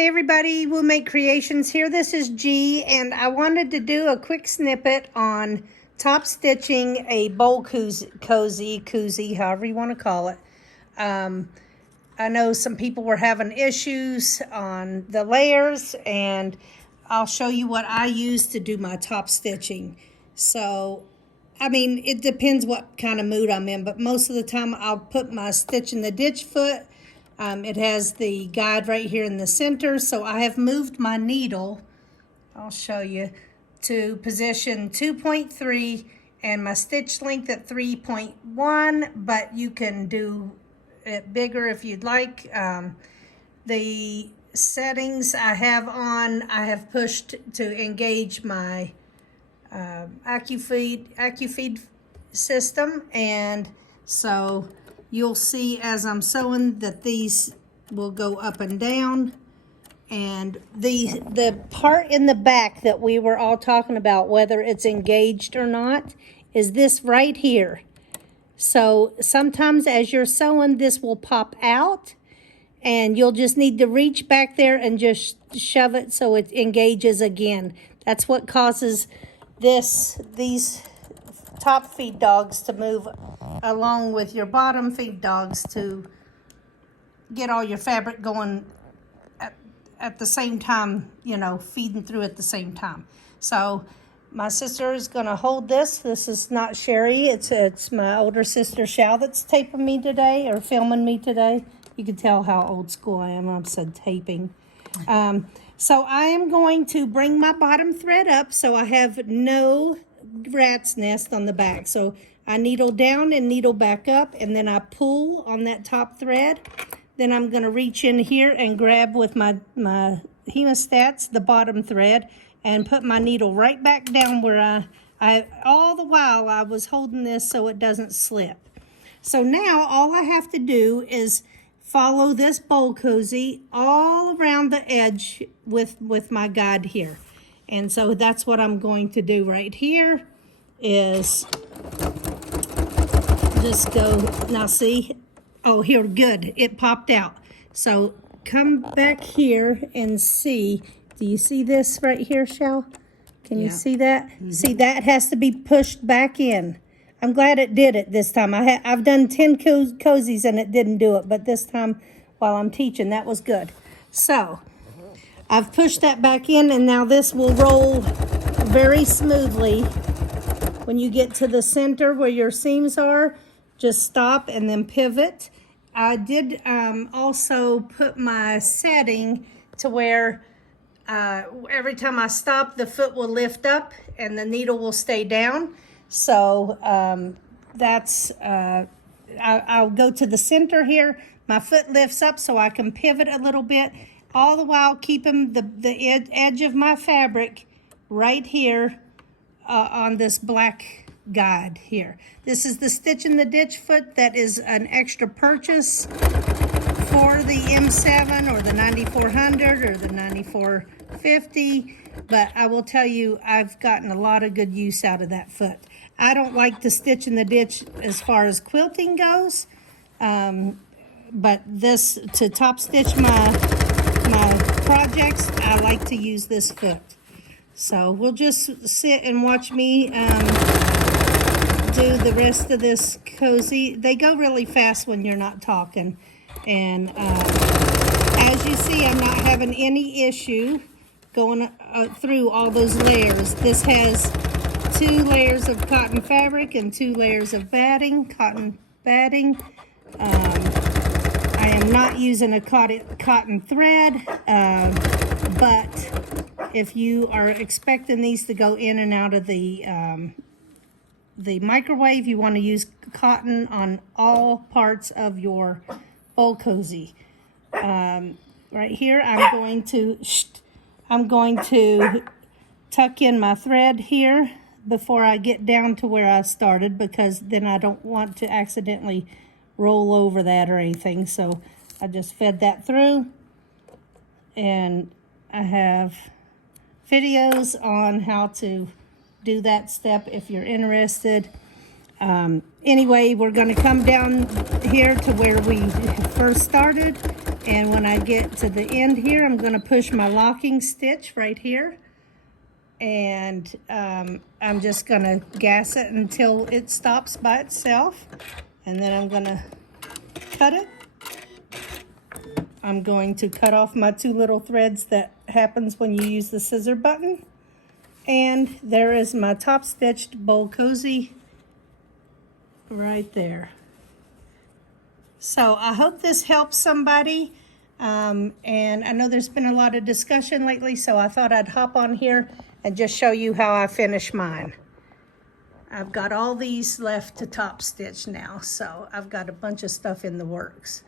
Hey everybody, We'll Make Creations here. This is G, and I wanted to do a quick snippet on top stitching a bowl koozie, however you want to call it. I know some people were having issues on the layers, and I'll show you what I use to do my top stitching. So, I mean, it depends what kind of mood I'm in, but most of the time I'll put my stitch in the ditch foot. It has the guide right here in the center, so I have moved my needle, I'll show you, to position 2.3 and my stitch length at 3.1, but you can do it bigger if you'd like. The settings I have on, I have pushed to engage my accufeed system, and so you'll see as I'm sewing that these will go up and down. And the part in the back that we were all talking about, whether it's engaged or not, is this right here. So sometimes as you're sewing, this will pop out, and you'll just need to reach back there and just shove it so it engages again. That's what causes these top feed dogs to move along with your bottom feed dogs to get all your fabric going at the same time, you know, feeding through at the same time. So my sister is going to hold this. This is not Sherry. It's my older sister, Shao, that's taping me today or filming me today. You can tell how old school I am. I've said taping. So I am going to bring my bottom thread up so I have no rat's nest on the back. So I needle down and needle back up, and then I pull on that top thread. Then I'm going to reach in here and grab with my hemostats the bottom thread and put my needle right back down where I all the while I was holding this so it doesn't slip. So now all I have to do is follow this bowl cozy all around the edge with my guide here. And so that's what I'm going to do right here is just go, now see, oh here, good, it popped out. So come back here and see, do you see this right here, Shell? Can you see that? Mm-hmm. See, that has to be pushed back in. I'm glad it did it this time. I've done 10 cozies and it didn't do it, but this time while I'm teaching, that was good. So I've pushed that back in, and now this will roll very smoothly. When you get to the center where your seams are, just stop and then pivot. I did also put my setting to where every time I stop, the foot will lift up and the needle will stay down. So that's, I'll go to the center here. My foot lifts up so I can pivot a little bit, all the while keeping the edge of my fabric right here on this black guide here. This is the Stitch in the Ditch foot. That is an extra purchase for the M7 or the 9400 or the 9450, but I will tell you I've gotten a lot of good use out of that foot. I don't like to stitch in the ditch as far as quilting goes, but this, to top stitch my projects, I like to use this foot. So we'll just sit and watch me do the rest of this cozy. They go really fast when you're not talking. And as you see, I'm not having any issue going through all those layers. This has 2 layers of cotton fabric and 2 layers of cotton batting. I am not using a cotton thread, but if you are expecting these to go in and out of the microwave, you want to use cotton on all parts of your bowl cozy. Right here, I'm going to tuck in my thread here before I get down to where I started, because then I don't want to accidentally roll over that or anything. So I just fed that through, and I have videos on how to do that step if you're interested. Anyway, we're going to come down here to where we first started, And when I get to the end here, I'm going to push my locking stitch right here. And I'm just going to gas it until it stops by itself. And then I'm going to cut it. I'm going to cut off my 2 little threads that happens when you use the scissor button. And there is my top stitched bowl cozy right there. So I hope this helps somebody. And I know there's been a lot of discussion lately, so I thought I'd hop on here and just show you how I finish mine. I've got all these left to top stitch now, so I've got a bunch of stuff in the works.